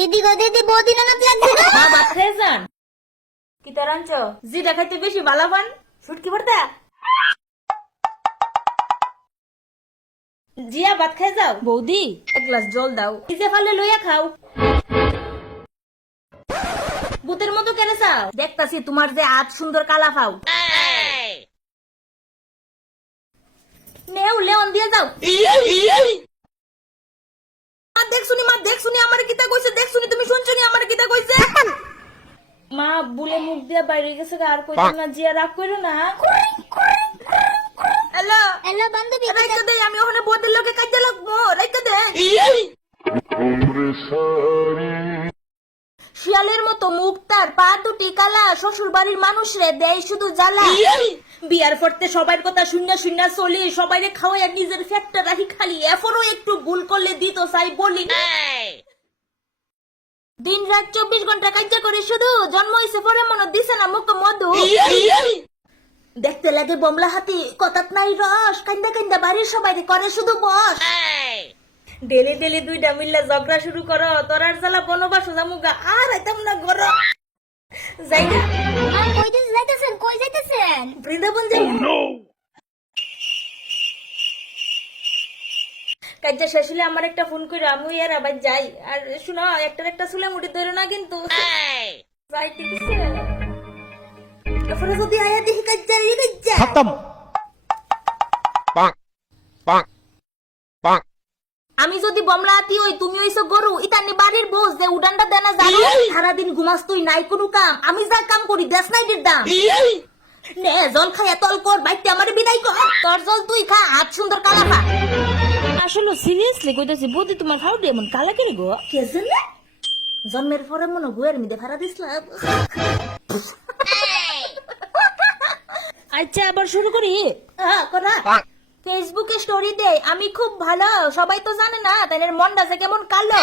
দিদি গো দিদি বৌদি না লাগছে গো। মা ভাত খেয়ে যান। কি তার আনছো? জিটা খাইতে বেশি ভালো পান। শুটকি ভর্তা। জিয়া ভাত খেয়ে যাও। বৌদি এক গ্লাস জল দাও। নিজে ফালে লইয়া খাও। ভূতের মতো কেন চাও? দেখতাছি তোমার যে আজ সুন্দর কালা পাও। নেও লেওন দিয়ে যাও। মা দেখ শুনি আমার কিতা কইছে, দেখ শুনি তুমি শুনছো নি আমার কিতা কইছে? মা বুলে মুখ দিয়ে বাইরে গেছে আর কইছো না, জিয়া রাগ কইরো না। হ্যালো হ্যালো বান্ধবী, রাইকা দে, আমি ওখানে বদের লোকে কাজে লাগবো, রাইকা দে। শিয়ালের মতো মুখ তার, পা দুটি কালা, শ্বশুর বাড়ির মানুষ রে দেয় শুধু জ্বালা। বিয়ার পড়তে সবার কথা শূন্য শূন্য চলি, সবাইরে খাওয়াই নিজের ফ্যাটটা রাখি খালি, এখনো একটু ভুল করলে দিত চাই বলি। দিন রাত 24 ঘন্টা কাজ করে শুধু, জন্ম হইছে পরে মনে দিছে না মুখ মধু। দেখতে লাগে বমলা হাতি, কথাত নাই রস, কান্দা কান্দা বাড়ির সবাই করে শুধু বস। ডেলি ডেলি দুইটা মিললে ঝগড়া শুরু করো, তোরার জ্বালা বনবাস জামুগা আর আইতাম না ঘর। যাই না মা যাইতেছেন কই যাইতেছেন? বৃন্দাবন যাই। কাজটা শেষ হলে আমার একটা ফোন করে আমি আর আবার যাই। আর শোনো, একটা চুলে মুড়ি ধরে না কিন্তু। যাই ঠিক আছে। তারপরে যদি আয়া দেখি কাজ যাই खत्म पाक पाक पाक আমি যদি বমলা হাতি হই, তুমি হইছো গরু, ইতানি বাড়ির বোঝ যে উডানটা দেনা জানো। সারাদিন ঘুমাস তুই, নাই কোনো কাম, আমি যা কাম করি দেশ নাই দাম। নে জল খাইয়া তল কর, বাইতে আমার বিদায় কর। তোর জল তুই খা, আজ সুন্দর কালা খা। আসলে সিরিয়াসলি কইতাছি, বৌদি তোমার খাও দে এমন কালা কেন গো? কে জানে জন্মের পরে মনে গুয়ের মিদে ফারা দিছিলাম। আচ্ছা আবার শুরু করি। হ্যাঁ করা। ফেসবুকে স্টোরি দেয় আমি খুব ভালো, সবাই তো জানে না তাই মনটা যে কেমন কালো।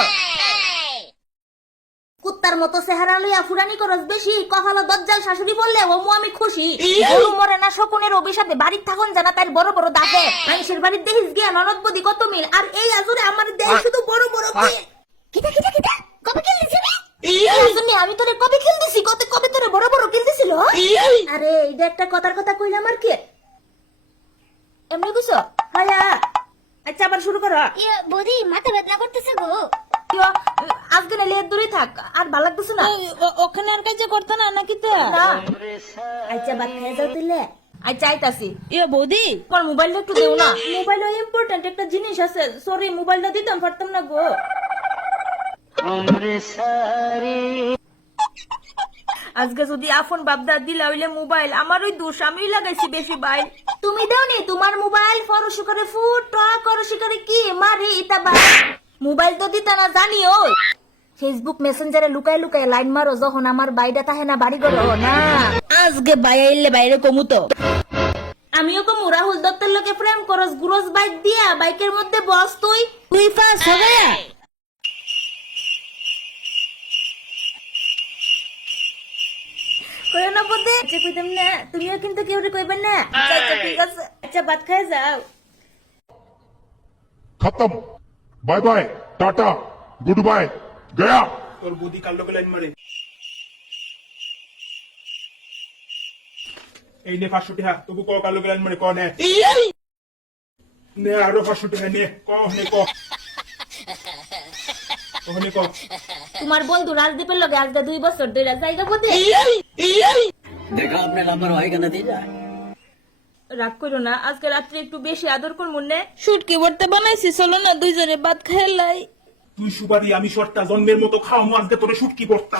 কুত্তার মতো চেহারা লইয়া ফুরানি করস বেশি, কখনো দজ্জাল শাশুড়ি বললে ওমু আমি খুশি। গরু মরে না শকুনের অভিশাপে, বাড়ির থাকুন জানা তার বড় বড় দাঁতে। মানুষের বাড়ির দেখিস গিয়া ননদ বদি কত মিল, আর এই আজুরে আমার দেহ শুধু বড় বড় কি। কিটা কিটা কিটা কবে কিল দিছিস রে? আমি তোরে কবে কিল দিছি? কবে তোরে বড় বড় কিল দিছিল? আরে এইটা একটা কথার কথা কইলাম আর কি। এমনি বুঝছো? হায়া আচ্ছা আবার শুরু করো। ইয়ে বৌদি মাথা ব্যথা করতেছে গো। আজকে না লেট দূরে থাক, আর ভালো লাগতেছে না। ওখানে আর কাজ করতে না নাকি তো? আচ্ছা বাদ খেয়ে যাও তুইলে। আচ্ছা আইতাছি। বৌদি তোমার মোবাইলটা একটু দেও না। মোবাইলে ইম্পর্টেন্ট একটা জিনিস আছে, সরি মোবাইলটা দিতাম পারতাম না গো। আজকে যদি আফোন বাপদা দিলা হইলে মোবাইল আমার ওই দোষ, আমি লাগাইছি বেশি বাইল। তুমি দাওনি তোমার মোবাইল, ফরসি করে ফুট করসি করে কি মারি ইতা বা। মোবাইল তো দিতা না জানি। ওই ফেসবুক মেসেঞ্জারে লুকায় লুকায় লাইন মারো যখন আমার বাইটা তাহে না বাড়ি করো না। আজকে বাইরে বাইরে কমু তো। আমিও কমু রাহুল দত্তের লোকে প্রেম করস, গুরস বাইক দিয়া বাইকের মধ্যে বস তুই ফাস হবে। কইও না বদে, আচ্ছা কইতাম না, তুমিও কিন্তু কেউ কইবেন না। আচ্ছা ঠিক আছে, আচ্ছা ভাত খাই যাও। खत्म बाय बाय टाटा गुड बाय गया তোর বুদ্ধি কাল লোকে লাইন মারে। এই নে 500 টাকা, তবু ক কাল লোকে লাইন মারে ক নে নে আরো 500 টাকা নে ক নে ক ওখানে ক। তোমার বন্ধু রাজদীপের লগে আজ 2 বছর ধরে জায়গা বদে। देखा आपने लापरवाही का नतीजा है। রাগ করো না, আজকে রাত্রে একটু বেশি আদর কর মনে। শুটকি ভর্তা বানাইছি, চলো না দুইজনে ভাত খাইলাই। তুই সুপারি আমি শর্তা, জন্মের মতো খাও আজকে তোরে শুটকি করতা।